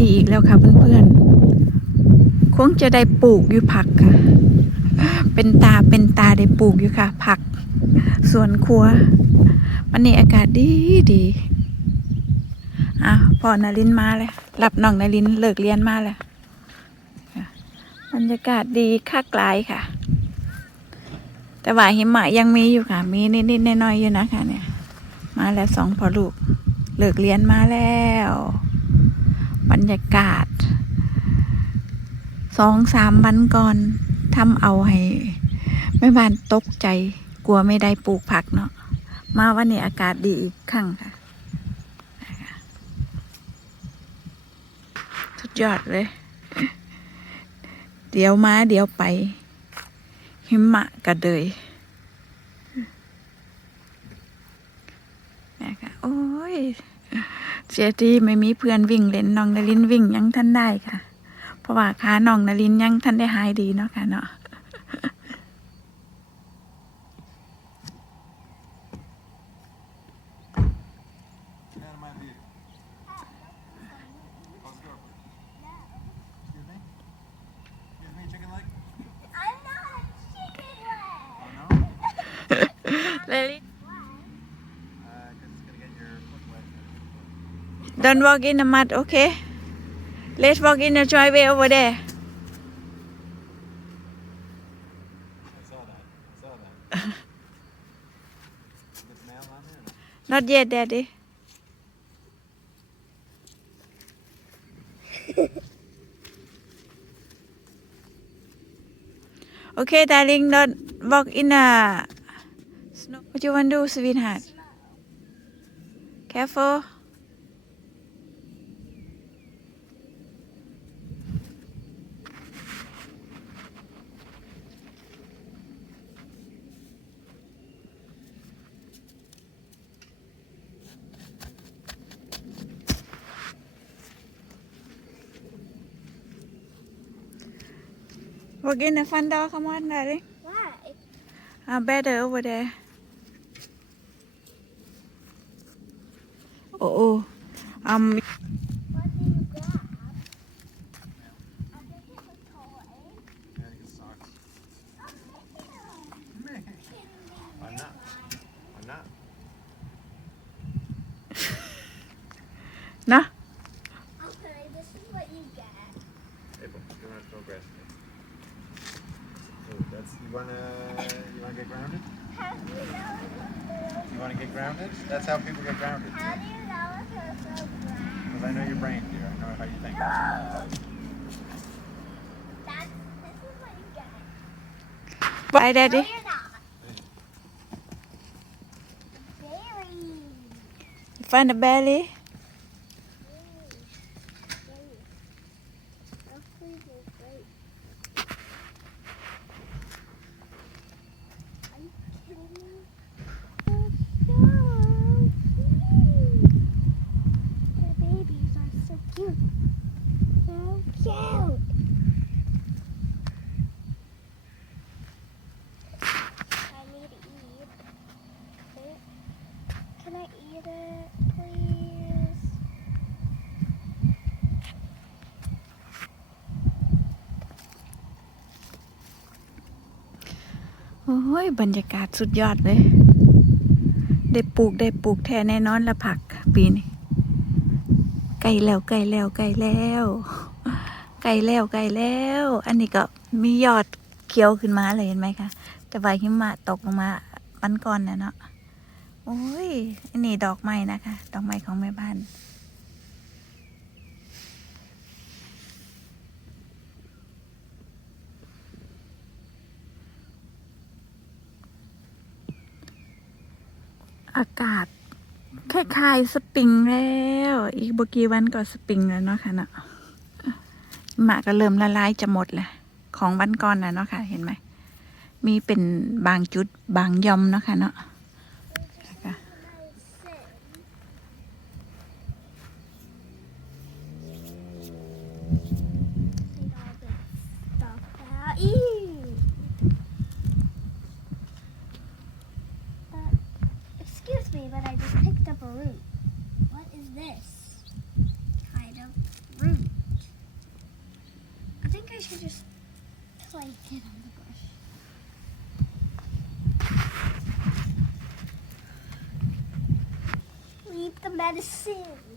ดีอีกแล้วค่ะเพื่อนๆ คงจะได้ปลูกอยู่ผักค่ะ เป็นตาเป็นตาได้ปลูกอยู่ค่ะ ผักสวนครัววันนี้อากาศดีดีอะพอนารินมาเลยรับน้องนารินเลิกเรียนมาแล้วค่ะบรรยากาศดีค่ากลายค่ะ แต่ว่าหิมะยังมีอยู่ค่ะ มีนิดๆน้อยๆอยู่นะคะเนี่ย มาแล้วสองพอลูกเลิกเรียนมาแล้ว รรยากาศสองสามวันก่อนทำเอาให้แม่บ้านตกใจ กลัวไม่ได้ปลูกผักเนาะมาวันนี้อากาศดีอีกครั้งค่ะ สุดยอดเลย เดี๋ยวมาเดี๋ยวไป หิมะกระเดยนะคะโอ้ย เสียทีไม่มีเพื่อนวิ่งเล่นน้องนลินวิ่งยังท่านได้ค่ะ เพราะว่าขาน้องนลินยังท่านได้หายดีเนาะค่ะเนาะ don't walk in the mud okay? Let's walk in the driveway over there. Not yet daddy. Okay darling don't walk in a snow. What you want to do sweetheart? Careful We're getting a fun doll. Come on, Daddy. Why? I'm better over there. Uh oh, um. Nah. Okay, this is what you get. You to go so that's, you wanna, you wanna get grounded? How do you know You wanna get grounded? That's how people get grounded. How do you know it's a program? Because I know your brain, dear. I know how you think. That's, this what you get. Bye, No, Daddy. you're not. Very. Find the belly. โอ้ย บรรยากาศสุดยอดเลย ได้ปลูกได้ปลูกแท้แน่นอนละผัก ปีนี้ไก่แล้วไก่แล้วไก่แล้วไก่แล้วไก่แล้ว อันนี้ก็มียอดเขียวขึ้นมาเลยเห็นไหมคะแต่ว่าหิมะตกลงมาปันก่อนนะเนาะโอ้ยอันนี้ดอกไม้นะคะ ดอกไม้ของแม่บ้าน อากาศคล้ายๆสปริงแล้ว อีกบกี่วันก็สปริงแล้วเนาะค่ะเนาะหมากก็เริ่มละลายจะหมดแหละของวันก่อนนะเนาะค่ะ เห็นไหมมีเป็นบางจุดบางหยอมเนาะค่ะเนาะ but I just picked up a root. What is this kind of root? I think I should just place it on the brush. Leave the medicine.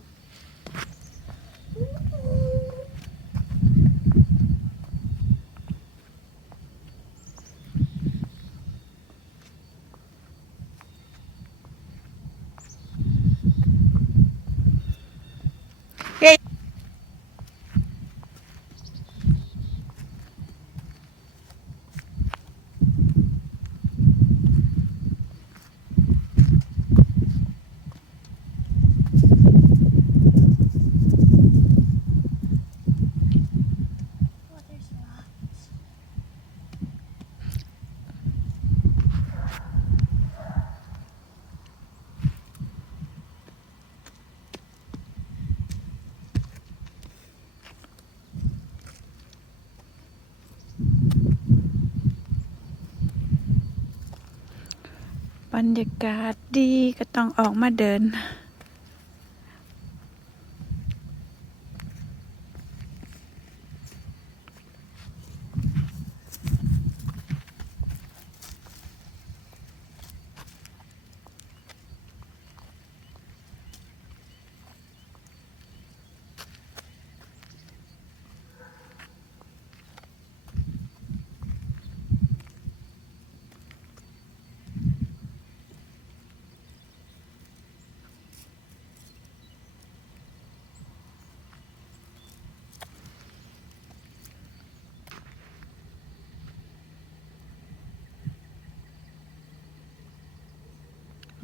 รยากาศดีก็ต้องออกมาเดิน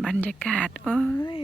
บรรยากาศ โอ้ย